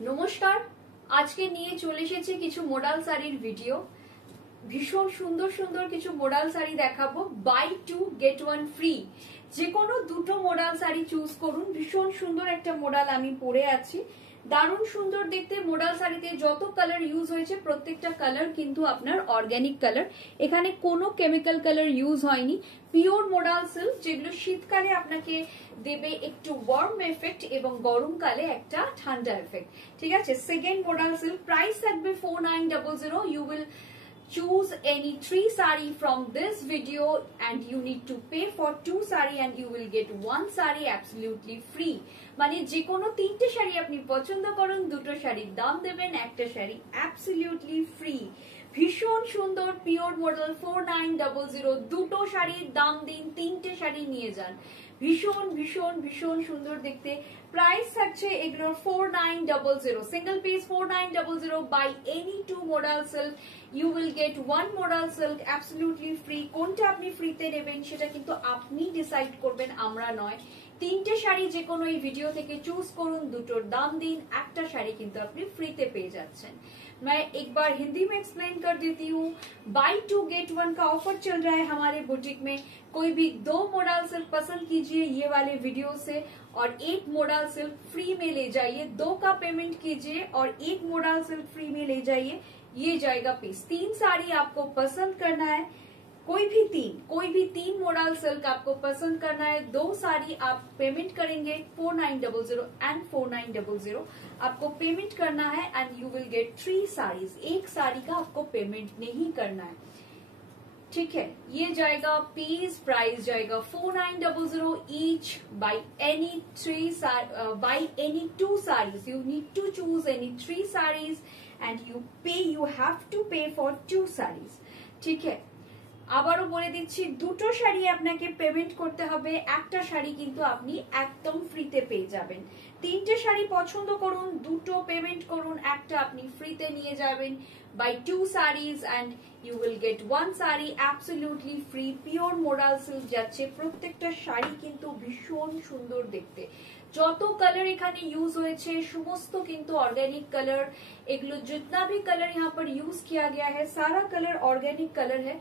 নমস্কার, আজকে নিয়ে চলে এসেছি কিছু মডাল শাড়ির ভিডিও। ভীষণ সুন্দর সুন্দর কিছু মডাল শাড়ি দেখাবো। Buy two get one free, যে কোনো দুটো মডাল শাড়ি চুজ করুন। ভীষণ সুন্দর একটা মডাল আমি পরে আছি, দারুণ সুন্দর দেখতে। মডাল শাড়িতে যত কালার ইউজ হয়েছে প্রত্যেকটা কালার কিন্তু আপনার অর্গানিক কালার, এখানে কোনো কেমিক্যাল কালার ইউজ হয়নি। পিওর মডাল সিল্ক, যেগুলো শীতকালে আপনাকে দেবে একটু ওয়ার্ম এফেক্ট এবং গরমকালে একটা ঠান্ডা এফেক্ট। ঠিক আছে, সেকেন্ড মডাল সিল্ক, প্রাইস থাকবে 4900। You will choose any 3 saree from this video and you need to pay for 2 saree and you will get 1 saree absolutely free। মানে যে কোনো তিনটে শাড়ি আপনি পছন্দ করুন, দুটো শাড়ির দাম দেবেন, একটা শাড়ি absolutely free। ভীষণ সুন্দর পিওর মডেল 4900, দুটো শাড়ির দাম দিন, তিনটে শাড়ি নিয়ে যান। ভীষণ ভীষণ ভীষণ সুন্দর দেখতে। প্রাইস থাকছে এগুলোর 4900, single piece 4900। Buy any two modal silk you will get one modal silk absolutely free. কোনটা আপনি ফ্রিতে নেবেন সেটা কিন্তু আপনি ডিসাইড করবেন, আমরা নয়। তিনটে শাড়ি যে কোনো এই ভিডিও থেকে চুজ করুন, দুটোর दाम दिन, একটা শাড়ি কিন্তু আপনি ফ্রিতে পেয়ে যাচ্ছেন। मैं एक बार हिंदी में एक्सप्लेन कर देती हूँ। बाई टू गेट वन का ऑफर चल रहा है हमारे बुटीक में। कोई भी दो मॉडल सिल्क पसंद कीजिए ये वाले वीडियो से और एक मॉडल सिल्क फ्री में ले जाइए। दो का पेमेंट कीजिए और एक मॉडल सिल्क फ्री में ले जाइए, ये जाएगा पीस। 3 साड़ी आपको पसंद करना है, कोई भी तीन मॉडल सिल्क आपको पसंद करना है। 2 साड़ी आप पेमेंट करेंगे 4900 एंड 4900 आपको पेमेंट करना है and you will get 3 saris. एक साड़ी का आपको पेमेंट नहीं करना है, ठीक है। ये जाएगा पीस, प्राइस जाएगा 4900 each. Buy any 2 saris you need to choose any 3 saris and you have to pay for 2 saris, ठीक है। আবারও বলে দিচ্ছি, দুটো শাড়ি আপনাকে পেমেন্ট করতে হবে, একটা শাড়ি কিন্তু আপনি একদম ফ্রিতে পেয়ে যাবেন। তিনটে শাড়ি পছন্দ করুন, দুটো পেমেন্ট করুন, একটা আপনি ফ্রিতে নিয়ে যাবেন। Buy 2 saris and you will get 1 sari absolutely free. Pure modal silk যাচ্ছে, প্রত্যেকটা শাড়ি কিন্তু ভীষণ সুন্দর দেখতে। যত कलर এখানে ইউজ হয়েছে সমস্ত কিন্তু ऑर्गेनिक कलर। এগুলো जितना भी कलर यहाँ पर यूज किया गया है सारा कलर ऑर्गेनिक कलर है।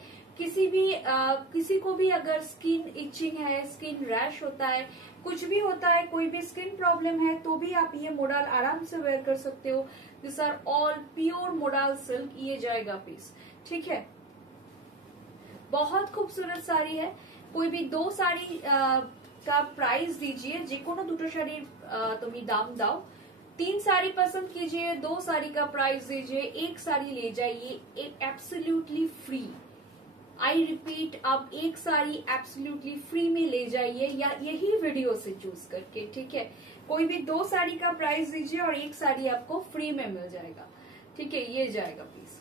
किसी को भी अगर स्किन इचिंग है, स्किन रैश होता है, कुछ भी होता है, कोई भी स्किन प्रॉब्लम है तो भी आप ये मॉडल आराम से वेयर कर सकते हो। This are all pure modal silk, ये जाएगा पीस, ठीक है। बहुत खूबसूरत साड़ी है। कोई भी 2 साड़ी का प्राइस दीजिए, যে কোনো দুটো শাড়ির তুমি দাম দাও। 3 साड़ी पसंद कीजिए, 2 साड़ी का प्राइस दीजिए, एक साड़ी ले जाइए एब्सोल्युटली फ्री। आई रिपीट, आप एक साड़ी एब्सोल्युटली फ्री में ले जाइए, या यही वीडियो से चूज करके, ठीक है। कोई भी 2 साड़ी का प्राइस दीजिए और एक साड़ी आपको फ्री में मिल जाएगा, ठीक है। ये जाएगा प्लीज।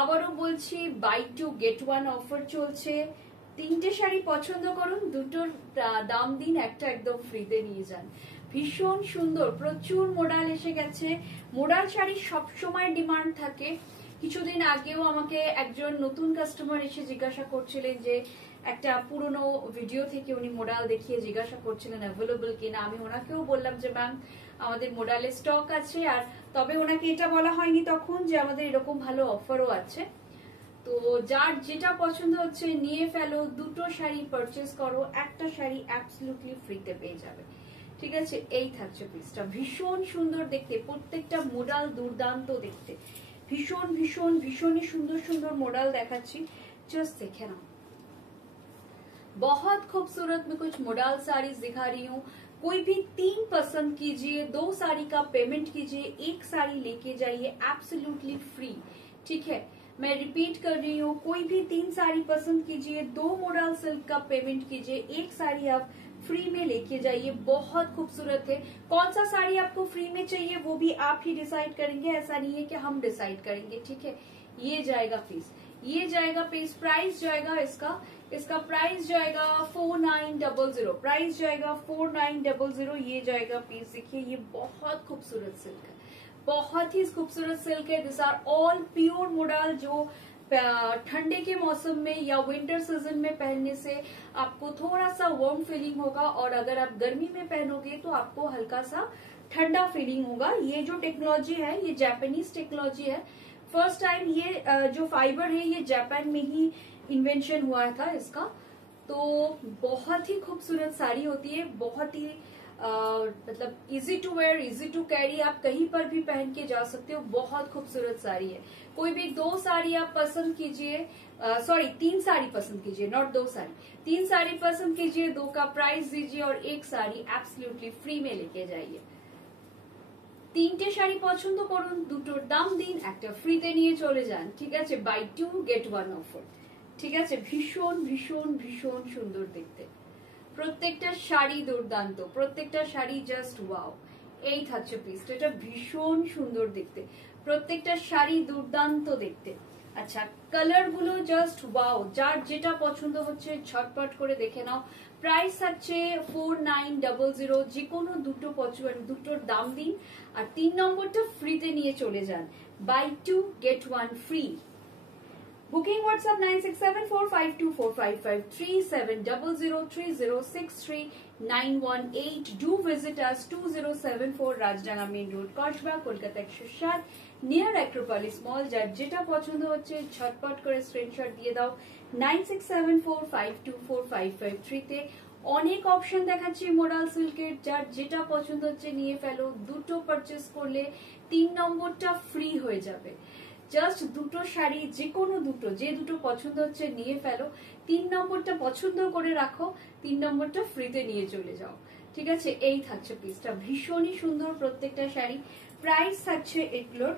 আবারও বলছি, buy two get one offer চলছে। তিনটে শাড়ি পছন্দ করুন, দুটোর দাম দিন, একটা একদম ফ্রিতে নিয়ে যান। ভীষণ সুন্দর, প্রচুর মডাল এসে গেছে। মডাল শাড়ি সবসময় ডিমান্ড থাকে। কিছুদিন আগেও আমাকে একজন নতুন কাস্টমার এসে জিজ্ঞাসা করছিলেন যে একটা পুরনো ভিডিও থেকে উনি মডাল দেখিয়ে জিজ্ঞাসা করছিলেন অ্যাভেলেবল কিনা। আমি ওনাকেও বললাম যে ম্যাম আমাদের মডালের স্টক আছে, আর তবে ওনাকে এটা বলা হয়নি তখন যে আমাদের এরকম ভালো অফারও আছে। তো যার যেটা পছন্দ হচ্ছে নিয়ে ফেলো, দুটো শাড়ি পারচেজ করো, একটা শাড়ি অ্যাবসলিউটলি ফ্রিতে পেয়ে যাবে, ঠিক আছে। এই থাকছে পিসটা, ভীষণ সুন্দর দেখতে, প্রত্যেকটা মডাল দুর্দান্ত দেখতে। ভীষণ ভীষণ ভীষণই সুন্দর সুন্দর মডেल দেখাচ্ছি, जस्ट देखे ना। बहुत खूबसूरत मैं कुछ मॉडल साड़ीज दिखा रही हूँ। कोई भी 3 पसंद कीजिए, 2 साड़ी का पेमेंट कीजिए, एक साड़ी लेके जाइए एब्सोल्युटली फ्री, ठीक है। मैं रिपीट कर रही हूँ, कोई भी 3 साड़ी पसंद कीजिए, 2 मॉडल सिल्क का पेमेंट कीजिए, एक साड़ी आप फ्री में लेके जाइए। बहुत खूबसूरत है। कौन सा साड़ी आपको फ्री में चाहिए वो भी आप ही डिसाइड करेंगे, ऐसा नहीं है कि हम डिसाइड करेंगे, ठीक है। ये जाएगा पीस, ये जाएगा पीस। प्राइस जाएगा इसका प्राइस जाएगा 4900, प्राइस जाएगा 4900। ये जाएगा पीस। देखिए ये बहुत खूबसूरत सिल्क है, बहुत ही खूबसूरत सिल्क है। This are all pure modal, जो ठंडे के मौसम में या विंटर सीजन में पहनने से आपको थोड़ा सा वार्म फीलिंग होगा, और अगर आप गर्मी में पहनोगे तो आपको हल्का सा ठंडा फीलिंग होगा। ये जो टेक्नोलॉजी है ये जापानीज टेक्नोलॉजी है। फर्स्ट टाइम ये जो फाइबर है ये जापान में ही इन्वेंशन हुआ था इसका। तो बहुत ही खूबसूरत साड़ी होती है, बहुत ही मतलब easy to wear, easy to carry, आप कहीं पर भी पहन के जा सकते हो। बहुत खूबसूरत साड़ी है। कोई भी 2 साड़ी आप पसंद कीजिए, सॉरी 3 साड़ी पसंद कीजिए, नॉट 2 साड़ी, 3 साड़ी पसंद कीजिए, 2 का प्राइस दीजिए और 1 साड़ी एब्सोल्युटली फ्री में लेके जाइए। 3টে শাড়ি পছন্দ করুন, 2টোর দাম দিন, একটা ফ্রিতে নিয়ে চলে যান। ঠিক আছে, বাই 2 গেট 1 অফার। ঠিক আছে, ভীষণ ভীষণ ভীষণ সুন্দর দেখতে, প্রত্যেকটা শাড়ি দুর্দান্ত, প্রত্যেকটা শাড়ি জাস্ট ওয়াও। এই থাকছে পিসটা, এটা ভীষণ সুন্দর দেখতে, প্রত্যেকটা শাড়ি দুর্দান্ত দেখতে। আচ্ছা, কালার গুলো জাস্ট ওয়াও, যার যেটা পছন্দ হচ্ছে ঝটপট করে দেখে নাও। প্রাইস থাকছে 4900, যে কোনো দুটো পছন্দ, দুটোর দাম দিন আর 3 নম্বরটা ফ্রিতে নিয়ে চলে যান, buy 2 get 1 free. Booking WhatsApp 96745245537003063918। Do visit us 2074 Rajdanga main road, Kasba, Kolkata 107, near Acropolis mall. যার যেটা পছন্দ হচ্ছে ঝটপট করে স্ক্রিনশট দিয়ে দাও 9674524553 তে। অনেক অপশন দেখাচ্ছি মোডাল সিল্কের, যার যেটা পছন্দ হচ্ছে নিয়ে ফেলো। দুটো পারচেস করলে 3 নম্বরটা ফ্রি হয়ে যাবে। জাস্ট দুটো শাড়ি, যে কোনো দুটো, যে দুটো পছন্দ হচ্ছে নিয়ে ফেলো, 3 নম্বরটা পছন্দ করে রাখো, 3 নম্বরটা ফ্রিতে নিয়ে চলে যাও। ঠিক আছে, এই থাকছে পিসটা, ভীষণই সুন্দর প্রত্যেকটা শাড়ি। প্রাইস থাকছে এগুলোর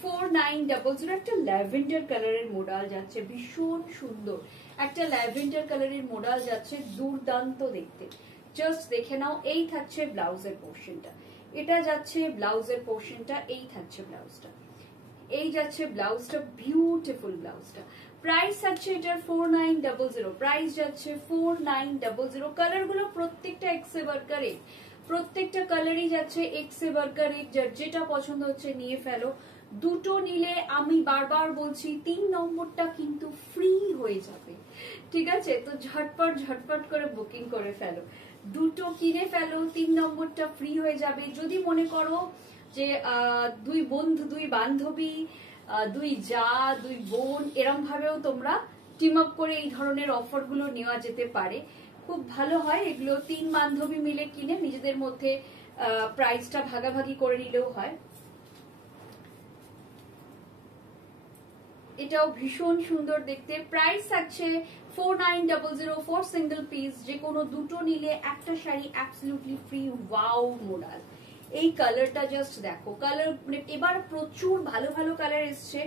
4900। একটা ল্যাভেন্ডার কালারের মোডাল যাচ্ছে, ভীষণ সুন্দর একটা ল্যাভেন্ডার কালারের মোডাল যাচ্ছে, দুর্দান্ত দেখতে। জাস্ট দেখে নাও। এই থাকছে ব্লাউজের পোর্শনটা, এটা যাচ্ছে ব্লাউজের পোর্শনটা, এই থাকছে ব্লাউজটা, এই যাচ্ছে ব্লাউজটা, বিউটিফুল ব্লাউজটা। প্রাইস আছে এটার 4900, প্রাইস যাচ্ছে 4900। কালার গুলো প্রত্যেকটা এক্সে বার্কারে, প্রত্যেকটা কালারই যাচ্ছে এক্সে বার্কারে। যার যেটা পছন্দ হচ্ছে নিয়ে ফেলো। দুটো নিলে আমি বারবার বলছি 3 নম্বরটা কিন্তু ফ্রি হয়ে যাবে। ঠিক আছে, তো ঝটপট ঝটপট করে বুকিং করে ফেলো, দুটো কিনে ফেলো, 3 নম্বরটা ফ্রি হয়ে যাবে। যদি মনে করো যে 2 বন্ধু, 2 বান্ধবী, 2 জা, 2 বোন, এরম ভাবেও তোমরা টিম আপ করে এই ধরনের অফার গুলো নেওয়া যেতে পারে, খুব ভালো হয়। এগুলো 3 বান্ধবী মিলে কিনে নিজেদের মধ্যে প্রাইসটা ভাগাভাগি করে নিলেও হয়। এটাও ভীষণ সুন্দর দেখতে। প্রাইস থাকছে 4900, 4 সিঙ্গেল পিস, যে কোনো দুটো নিলে একটা sari absolutely free. Wow modal, এই কালারটা জাস্ট দেখো, কালার এবার প্রচুর ভালো ভালো কালার এসছে,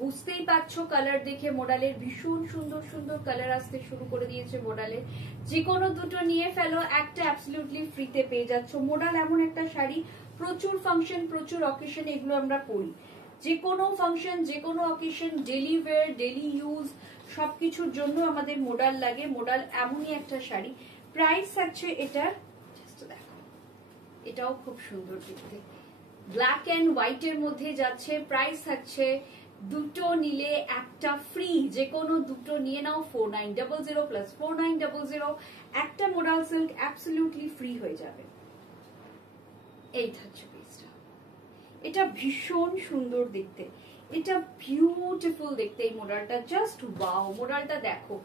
বুঝতেই পারছো কালার দেখে। মোডালের ভীষণ সুন্দর সুন্দর কালার আসতে শুরু করে দিয়েছে মোডালের। যে কোনো দুটো নিয়ে ফেলো, একটা অ্যাবসলিউটলি ফ্রিতে পেয়ে যাচ্ছ। মোডাল এমন একটা শাড়ি, প্রচুর ফাংশন, প্রচুর অকেশন এগুলো আমরা পরি, যে কোনো ফাংশন, যে কোনো occasion, daily wear, daily use, সবকিছুর জন্য আমাদের মোডাল লাগে। মোডাল এমনই একটা শাড়ি। প্রাইস থাকছে এটার, দেখো এটাও খুব সুন্দর দেখতে, ব্ল্যাক এন্ড হোয়াইট এর মধ্যে যাচ্ছে। প্রাইস থাকছে দুটো নিলে একটা ফ্রি, যে কোনো দুটো নিয়ে নাও। 4900 প্লাস 4900, একটা মোডাল সিল্ক অ্যাবসলিউটলি ফ্রি হয়ে যাবে। এই থাকছে পিসটা, এটা ভীষণ সুন্দর দেখতে, এটা বিউটিফুল দেখতে। এই মোডালটা জাস্ট ওয়াও, মোডালটা দেখো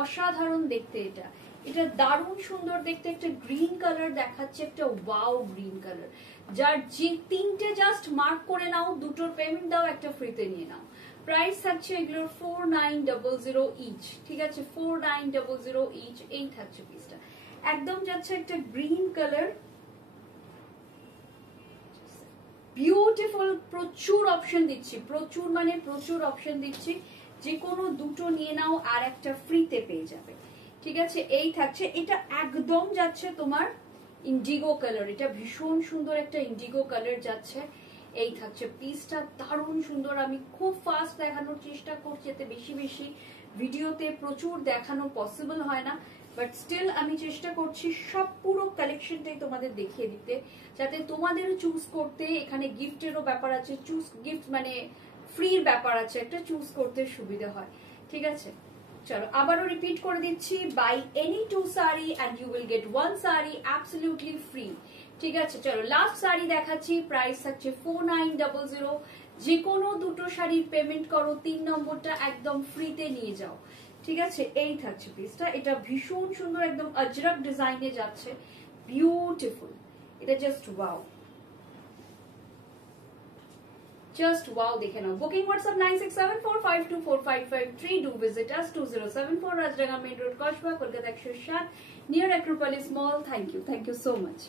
অসাধারণ দেখতে। এটা এটা দারুণ সুন্দর দেখতে। একটা গ্রিন কালার দেখাচ্ছে, একটা ওয়াও গ্রিন কালার। যার যে 3টে জাস্ট মার্ক করে নাও, দুটোর পেমেন্ট দাও, একটা ফ্রিতে নিয়ে নাও। প্রাইস থাকছে এগুলোর 4900 ইচ। ঠিক আছে, 4900 ইচ। এই থাকছে পিসটা, একদম যাচ্ছে একটা গ্রিন কালার, বিউটিফুল। প্রচুর অপশন দিচ্ছি, প্রচুর মানে প্রচুর অপশন দিচ্ছি। যে কোনো দুটো নিয়ে নাও আর একটা ফ্রিতে পেয়ে যাবে। ঠিক আছে, এই থাকছে, এটা একদম যাচ্ছে তোমার ইন্ডিগো কালার, এটা ভীষণ সুন্দর একটা ইন্ডিগো কালার যাচ্ছে। এই থাকছে পিসটা, দারুণ সুন্দর। আমি খুব ফাস্ট দেখানোর চেষ্টা করছি, এতে বেশি বেশি ভিডিওতে প্রচুর দেখানো পসিবল হয় না, বাট স্টিল আমি চেষ্টা করছি সব পুরো কালেকশনটাই তোমাদের দেখিয়ে দিতে, যাতে তোমাদেরও চুজ করতে, এখানে গিফটেরও ব্যাপার আছে, চুজ গিফট মানে ফ্রির ব্যাপার আছে, একটা চুজ করতে সুবিধা হয়। ঠিক আছে, চলো আবারও রিপিট করে দিচ্ছি, buy any 2 sari and you will get 1 sari absolutely free. ঠিক আছে, চলো লাস্ট শাড়ি দেখাচ্ছি। প্রাইস থাকছে 4900। যে কোনো দুটো শাড়ির পেমেন্ট করো, 3 নম্বরটা একদম ফ্রিতে নিয়ে যাও। ঠিক আছে, এই থাকছে পিসটা। এটা ভীষণ সুন্দর, একদম আজরক ডিজাইনে যাচ্ছে, বিউটিফুল। এটা জাস্ট ওয়াও, জাস্ট ওয়াও, দেখে নাও। Booking WhatsApp 9674524553। Do visit us 2074 Rajdanga main road, Kasba, Kolkata 107, near Acropolis mall. Thank you so much.